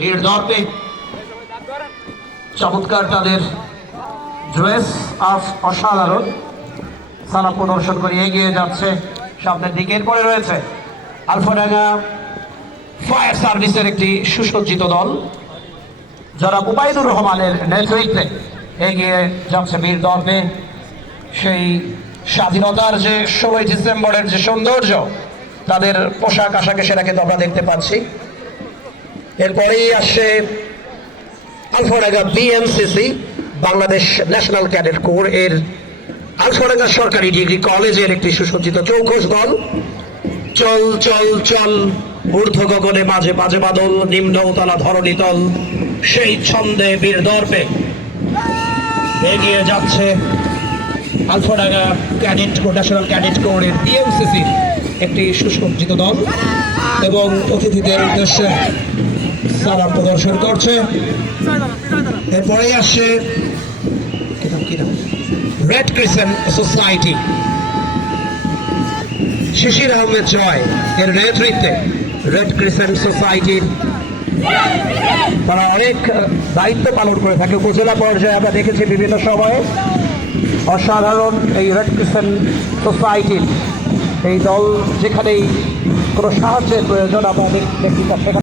ভিড় দরতে চমৎকার তাদের ড্রেস আজ অসাধারণ সালাম প্রদর্শন করে এগিয়ে যাচ্ছে সামনের দিকে। এরপরে রয়েছে আলফাডাঙ্গা ফায়ার সার্ভিসের একটি সুসজ্জিত দল যারা উবাইদুর রহমানের নেতৃত্বে এগিয়ে যাচ্ছে বীর দর্পে। সেই স্বাধীনতার যে 16 ডিসেম্বরের যে সৌন্দর্য তাদের পোশাক আশাকে সেটা কিন্তু আমরা দেখতে পাচ্ছি। এরপরেই আসছে Alfadanga বিএমসিসি Bangladesh national cadet corps এর আলফাডাঙ্গা সরকারি ডিগ্রি কলেজের একটি সুসজ্জিত চৌকস দল। চল চল চল ঊর্ধ্ব গগনে মাঝে মাঝে বাদল, নিম্ন উতলা ধরণী তল, সেই ছন্দে বীর দর্পে এগিয়ে যাচ্ছে Alfadanga cadet corps national cadet কোরের বিএমসিসির একটি সুসজ্জিত দল এবং অতিথিদের উদ্দেশ্যে সালাম প্রদর্শন করছে। এরপরেই আসছে রেড ক্রিসেন্ট সোসাইটি শিশির আহমেদ জয় এর নেতৃত্বে রেড ক্রিসেন্ট সোসাইটির তারা অনেক দায়িত্ব পালন করে থাকে উপজেলা পর্যায়ে। আমরা দেখেছি বিভিন্ন সময়ে অসাধারণ এই রেড ক্রিসেন্ট সোসাইটির এই দল যেখানেই কোনো সাহায্যের প্রয়োজন আমরা দেখি সেখানে